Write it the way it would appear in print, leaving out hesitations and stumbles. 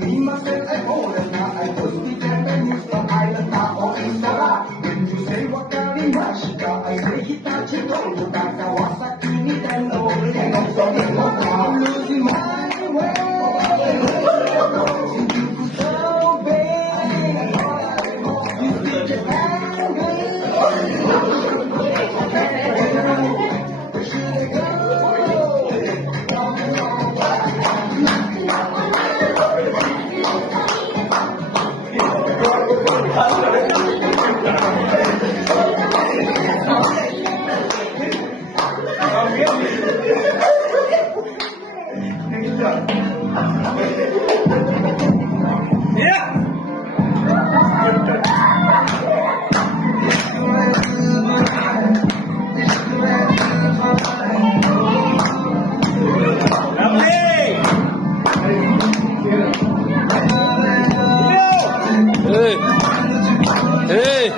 みません俺が愛として目にした愛の顔にしたら人生わかりました愛で日立ちとるか川崎にでの俺のそれも I'm losing my way so bad you see the Hey!